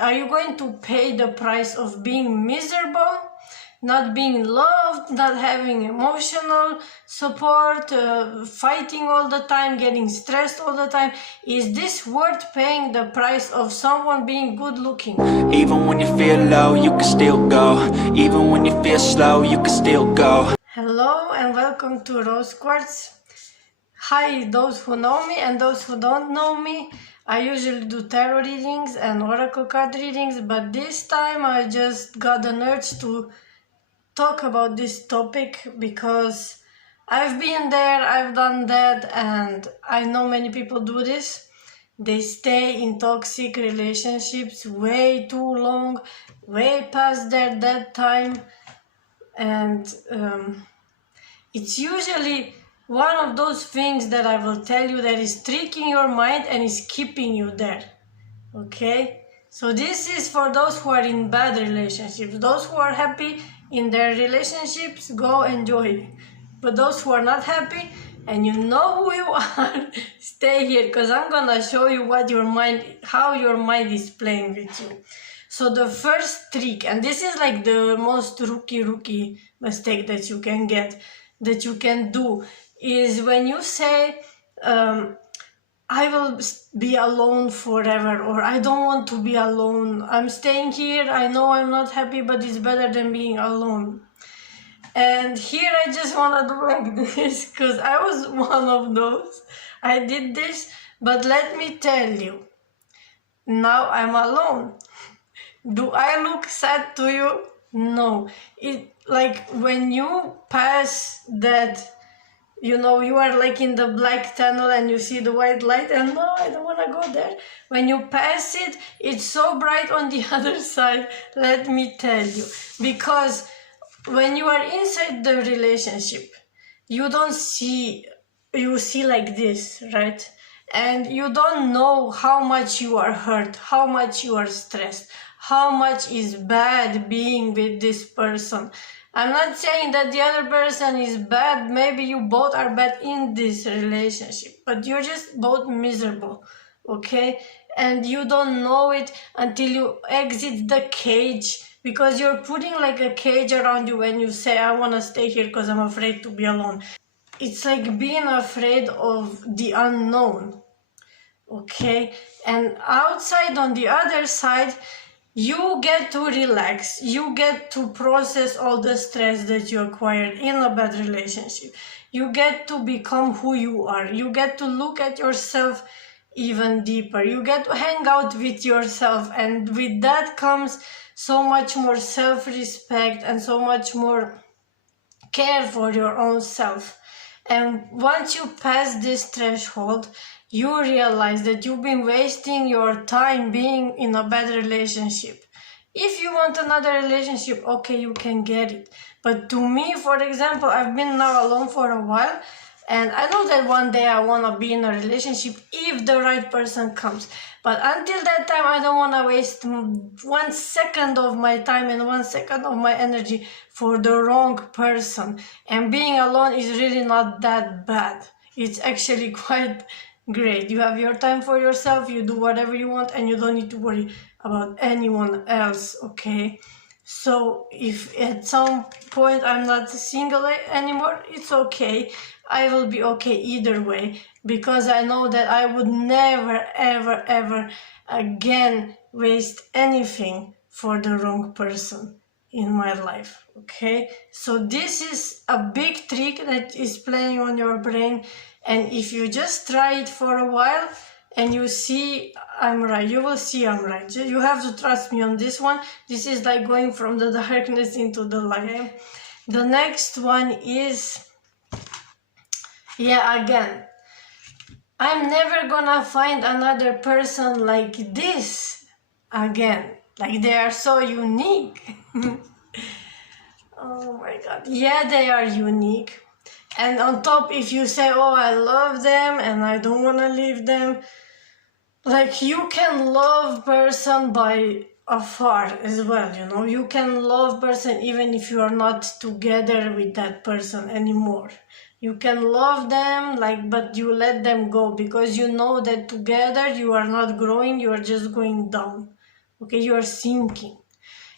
Are you going to pay the price of being miserable, not being loved, not having emotional support, fighting all the time, getting stressed all the time? Is this worth paying the price of someone being good looking? Even when you feel low, you can still go. Even when you feel slow, you can still go. Hello and welcome to Rosequartz. Hi, those who know me and those who don't know me. I usually do tarot readings and oracle card readings, but this time I just got the urge to talk about this topic because I've been there, I've done that, and I know many people do this. They stay in toxic relationships way too long, way past their dead time, and it's usually one of those things that I will tell you that is tricking your mind and is keeping you there. Okay? So this is for those who are in bad relationships. Those who are happy in their relationships, go enjoy. But those who are not happy and you know who you are, stay here, because I'm gonna show you how your mind is playing with you. So the first trick, and this is like the most rookie mistake that you can get, that you can do, is when you say, I will be alone forever, or I don't want to be alone. I'm staying here. I know I'm not happy, but it's better than being alone. And here I just want to do like this, because I was one of those. I did this, but let me tell you, now I'm alone. Do I look sad to you? No. It, like, when you pass that, you know, you are like in the black tunnel and you see the white light and no, I don't want to go there. When you pass it, it's so bright on the other side, let me tell you. Because when you are inside the relationship, you see like this, right? And you don't know how much you are hurt, how much you are stressed, how much is bad being with this person. I'm not saying that the other person is bad. Maybe you both are bad in this relationship, but you're just both miserable, okay? And you don't know it until you exit the cage, because you're putting like a cage around you when you say, I want to stay here because I'm afraid to be alone. It's like being afraid of the unknown, okay? And outside, on the other side, you get to relax, you get to process all the stress that you acquired in a bad relationship. You get to become who you are. You get to look at yourself even deeper. You get to hang out with yourself, and with that comes so much more self-respect and so much more care for your own self. And once you pass this threshold, you realize that you've been wasting your time being in a bad relationship. If you want another relationship, okay, you can get it. But to me, for example, I've been now alone for a while, and I know that one day I want to be in a relationship if the right person comes. But until that time, I don't want to waste 1 second of my time and 1 second of my energy for the wrong person. And being alone is really not that bad. It's actually quite great. You have your time for yourself, you do whatever you want, and you don't need to worry about anyone else, okay? So if at some point I'm not single anymore, it's okay. I will be okay either way, because I know that I would never, ever, ever again waste anything for the wrong person in my life, okay? So this is a big trick that is playing on your brain, and if you just try it for a while and you see I'm right, you will see I'm right. You have to trust me on this one. This is like going from the darkness into the light. The next one is, yeah, again, I'm never gonna find another person like this again. Like, they are so unique. Oh my god. Yeah, they are unique. And on top, if you say, oh, I love them and I don't want to leave them, like, you can love person by afar as well, you know. You can love person even if you are not together with that person anymore. You can love them, like, but you let them go because you know that together you are not growing, you are just going down, Okay, you're sinking.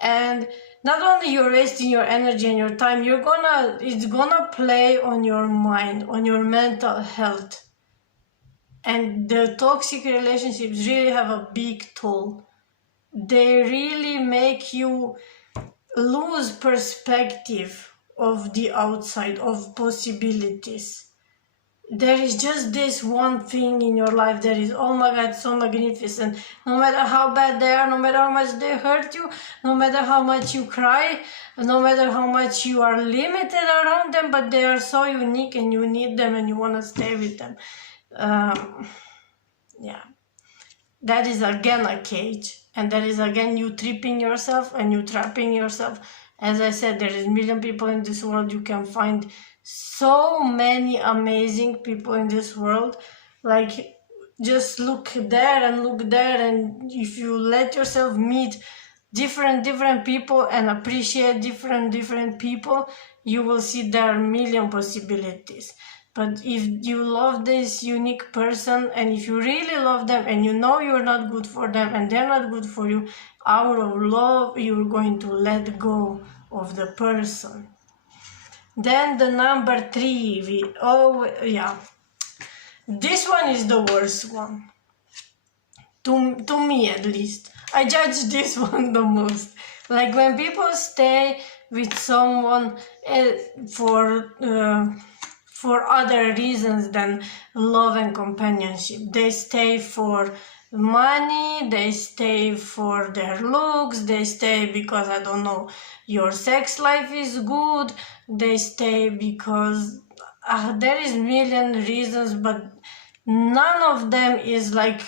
And not only you're wasting your energy and your time, it's gonna play on your mind, on your mental health. And the toxic relationships really have a big toll. They really make you lose perspective of the outside, of possibilities. There is just this one thing in your life that is, oh my God, so magnificent. No matter how bad they are, no matter how much they hurt you, no matter how much you cry, no matter how much you are limited around them, but they are so unique and you need them and you want to stay with them. Yeah, that is again a cage. And that is again you tripping yourself and you trapping yourself. As I said, there is a million people in this world. You can find so many amazing people in this world. Like, just look there and look there, and if you let yourself meet different people and appreciate different people, you will see there are a million possibilities. But if you love this unique person, and if you really love them and you know you're not good for them and they're not good for you, out of love you're going to let go of the person. Then the number 3, this one is the worst one. To me at least. I judge this one the most. Like when people stay with someone for other reasons than love and companionship. They stay for money, they stay for their looks, they stay because, I don't know, your sex life is good, they stay because there is million reasons, but none of them is like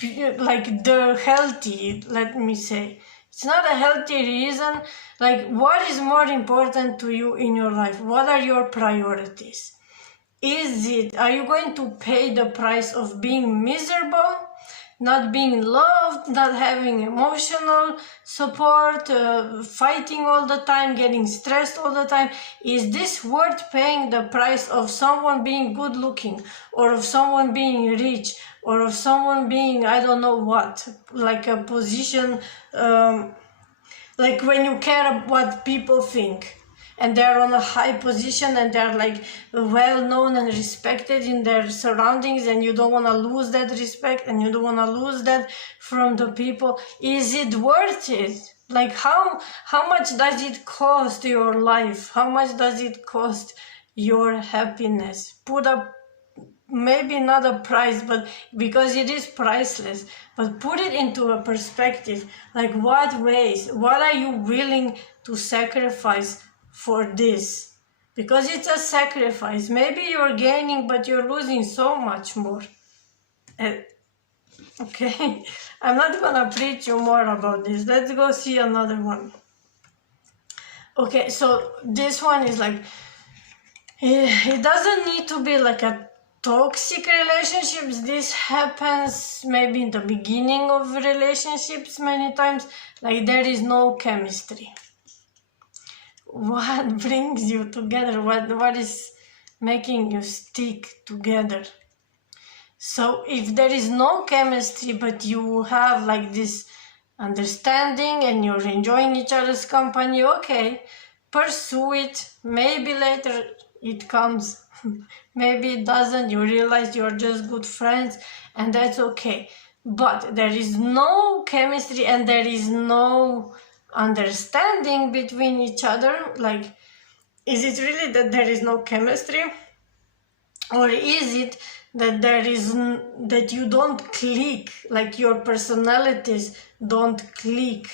the healthy, let me say. It's not a healthy reason. Like, what is more important to you in your life? What are your priorities? Are you going to pay the price of being miserable, not being loved, not having emotional support, fighting all the time, getting stressed all the time? Is this worth paying the price of someone being good looking, or of someone being rich, or of someone being, I don't know what, like a position, like when you care what people think and they're on a high position and they're like well known and respected in their surroundings, and you don't want to lose that respect and you don't want to lose that from the people? Is it worth it? Like, how much does it cost your life? How much does it cost your happiness? Put up, maybe not a price, but because it is priceless, but put it into a perspective. Like, what are you willing to sacrifice for this? Because it's a sacrifice. Maybe you're gaining, but you're losing so much more. Okay, I'm not gonna preach you more about this. Let's go see another one. Okay, so this one is like, it doesn't need to be like a toxic relationships. This happens maybe in the beginning of relationships many times. Like, there is no chemistry. What brings you together? What is making you stick together? So if there is no chemistry, but you have like this understanding and you're enjoying each other's company, okay, pursue it. Maybe later it comes. Maybe it doesn't. You realize you're just good friends, and that's okay. But there is no chemistry and there is no understanding between each other. Like, is it really that there is no chemistry, or is it that you don't click, like your personalities don't click,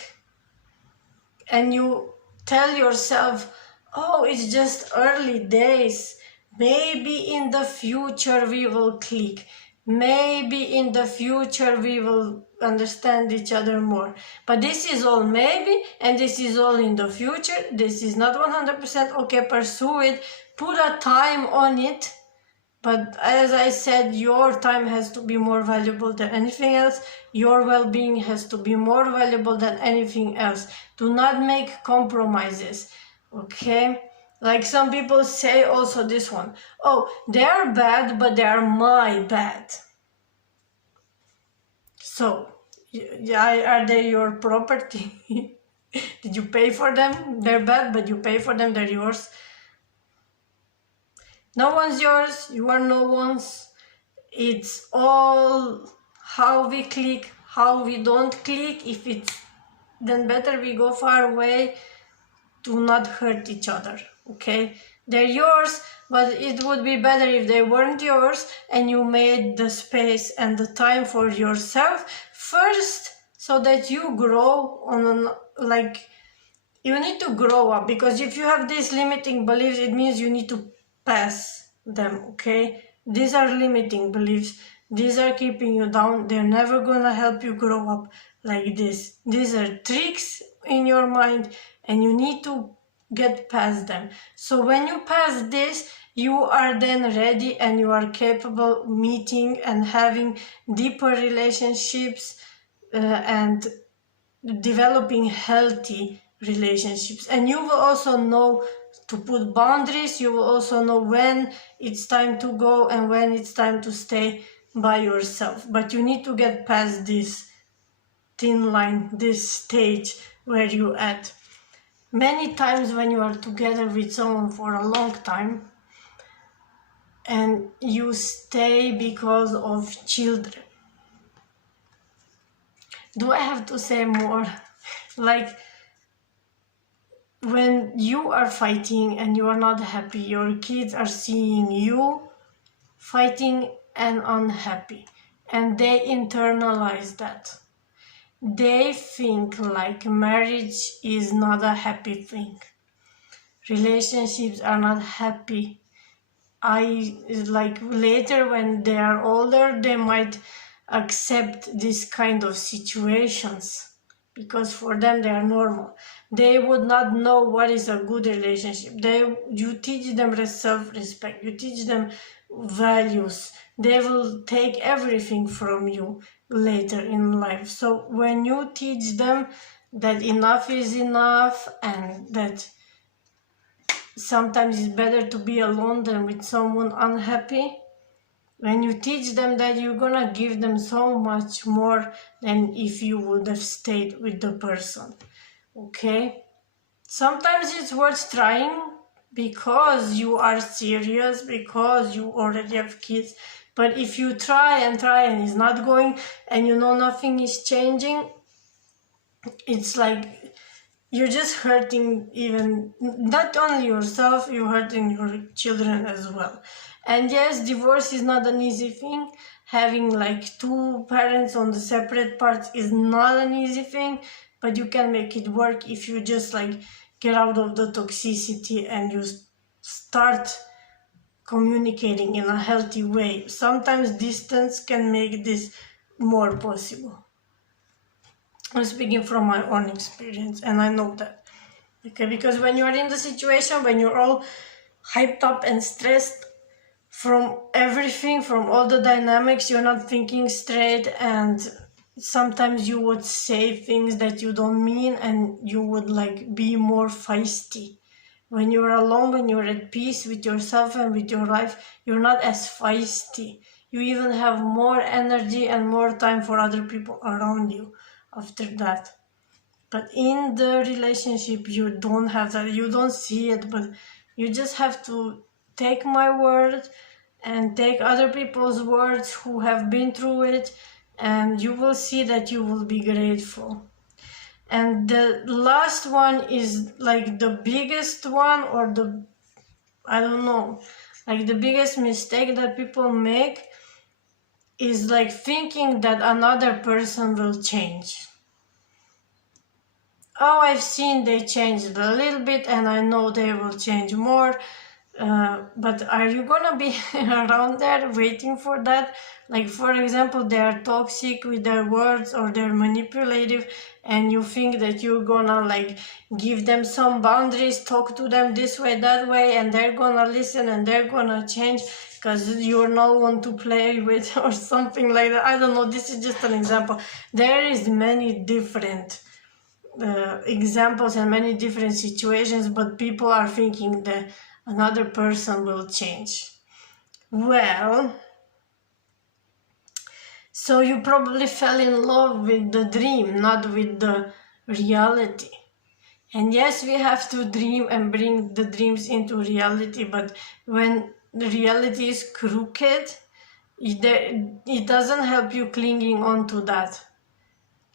and you tell yourself, oh, it's just early days, maybe in the future we will click, maybe in the future we will understand each other more. But this is all maybe, and this is all in the future. This is not 100%. Okay, pursue it, put a time on it. But as I said, your time has to be more valuable than anything else. Your well-being has to be more valuable than anything else. Do not make compromises, okay? Like some people say also this one, oh, they are bad, but they are my bad. So, Are they your property? Did you pay for them? They're bad, but you pay for them, they're yours. No one's yours, you are no one's. It's all how we click, how we don't click. If it's, then better we go far away to not hurt each other, okay? They're yours, but it would be better if they weren't yours and you made the space and the time for yourself first, so that you grow on like, you need to grow up, because if you have these limiting beliefs, it means you need to pass them, okay? These are limiting beliefs. These are keeping you down. They're never gonna help you grow up like this. These are tricks in your mind and you need to get past them. So when you pass this, you are then ready and you are capable meeting and having deeper relationships and developing healthy relationships. And you will also know to put boundaries. You will also know when it's time to go and when it's time to stay by yourself. But you need to get past this thin line, this stage where you at. Many times when you are together with someone for a long time and you stay because of children. Do I have to say more? Like, when you are fighting and you are not happy, your kids are seeing you fighting and unhappy, and they internalize that. They think like marriage is not a happy thing. Relationships are not happy. Like later when they are older, they might accept this kind of situations because for them they are normal. They would not know what is a good relationship. You teach them self-respect, you teach them values. They will take everything from you later in life. So when you teach them that enough is enough and that sometimes it's better to be alone than with someone unhappy, when you teach them that, you're gonna give them so much more than if you would have stayed with the person, okay? Sometimes it's worth trying because you are serious, because you already have kids. But if you try and it's not going and you know nothing is changing, it's like you're just hurting even not only yourself, you're hurting your children as well. And yes, divorce is not an easy thing. Having like two parents on the separate parts is not an easy thing, but you can make it work if you just like get out of the toxicity and you start communicating in a healthy way. Sometimes distance can make this more possible. I'm speaking from my own experience and I know that. Okay, because when you're in the situation, when you're all hyped up and stressed from everything, from all the dynamics, you're not thinking straight, and sometimes you would say things that you don't mean and you would like be more feisty. When you're alone, when you're at peace with yourself and with your life, you're not as feisty. You even have more energy and more time for other people around you after that. But in the relationship, you don't have that. You don't see it, but you just have to take my word and take other people's words who have been through it, and you will see that you will be grateful. And the last one is like the biggest one, or I don't know, like the biggest mistake that people make is like thinking that another person will change. Oh, I've seen they changed a little bit and I know they will change more. But are you gonna be around there waiting for that? Like, for example, they are toxic with their words or they're manipulative, and you think that you're gonna like give them some boundaries, talk to them this way, that way, and they're gonna listen and they're gonna change because you're no one to play with or something like that. I don't know, this is just an example. There is many different examples and many different situations, but people are thinking that another person will change. Well, So you probably fell in love with the dream, not with the reality. And yes, we have to dream and bring the dreams into reality, but when the reality is crooked, it doesn't help you clinging on to that.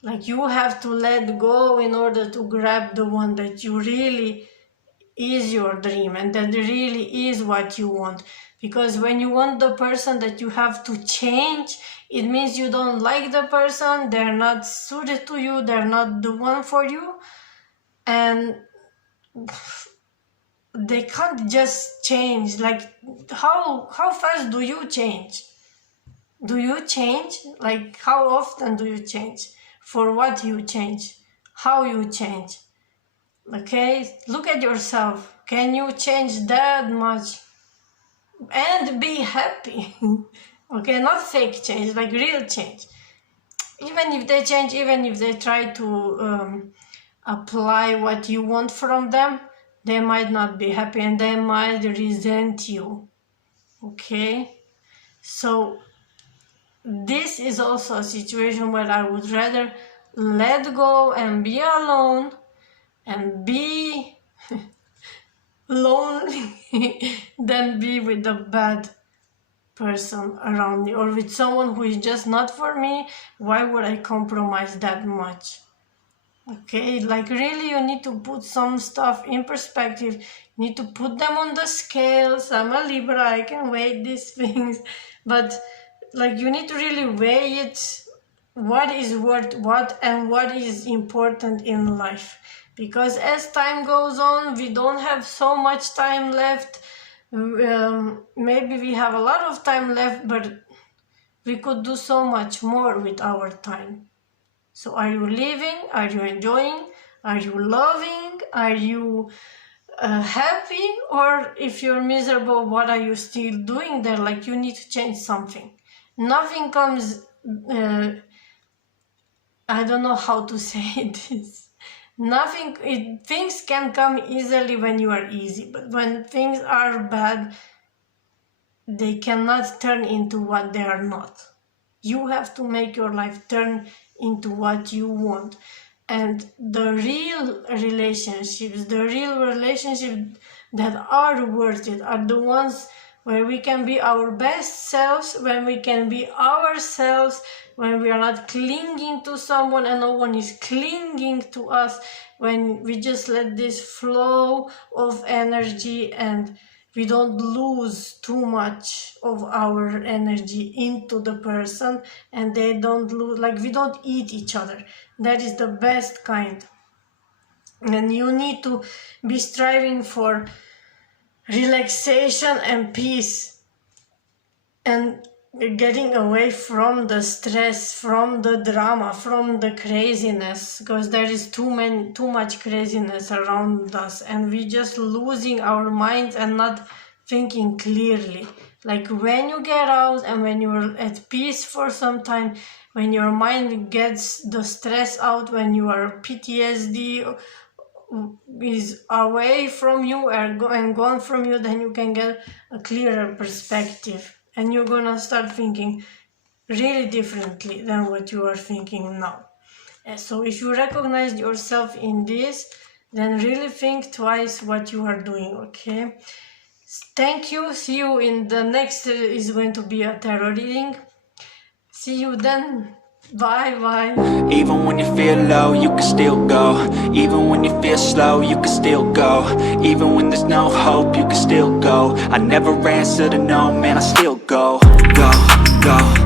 Like, you have to let go in order to grab the one that you really is your dream and that really is what you want. Because when you want the person that you have to change, it means you don't like the person, they're not suited to you, they're not the one for you, and they can't just change. Like, how fast do you change? Do you change? Like, how often do you change? For what you change? How you change? Okay, look at yourself. Can you change that much? And be happy. Okay, not fake change, like real change. Even if they change, even if they try to apply what you want from them, they might not be happy and they might resent you. Okay, so this is also a situation where I would rather let go and be alone and be lonely than be with a bad person around me or with someone who is just not for me. Why would I compromise that much? Okay, like, really, you need to put some stuff in perspective. You need to put them on the scales. I'm a Libra, I can weigh these things, but like, you need to really weigh it, what is worth what and what is important in life. Because as time goes on, we don't have so much time left. Maybe we have a lot of time left, but we could do so much more with our time. So are you living? Are you enjoying? Are you loving? Are you happy? Or if you're miserable, what are you still doing there? Like, you need to change something. Nothing comes, I don't know how to say this. Things can come easily when you are easy, but when things are bad, they cannot turn into what they are not. You have to make your life turn into what you want. And the real relationships that are worth it are the ones where we can be our best selves, when we can be ourselves, when we are not clinging to someone and no one is clinging to us, when we just let this flow of energy and we don't lose too much of our energy into the person and they don't lose, like, we don't eat each other. That is the best kind. And you need to be striving for relaxation and peace and getting away from the stress, from the drama, from the craziness, because there is too much craziness around us and we just losing our minds and not thinking clearly. Like, when you get out and when you're at peace for some time, when your mind gets the stress out, when you are PTSD is away from you and gone from you, then you can get a clearer perspective and you're gonna start thinking really differently than what you are thinking now. And so if you recognize yourself in this, then really think twice what you are doing. Okay, thank you. See you in the next is going to be a tarot reading. See you then. Bye bye. Even when you feel low, you can still go. Even when you feel slow, you can still go. Even when there's no hope, you can still go. I never answer to no, man, I still go. Go, go.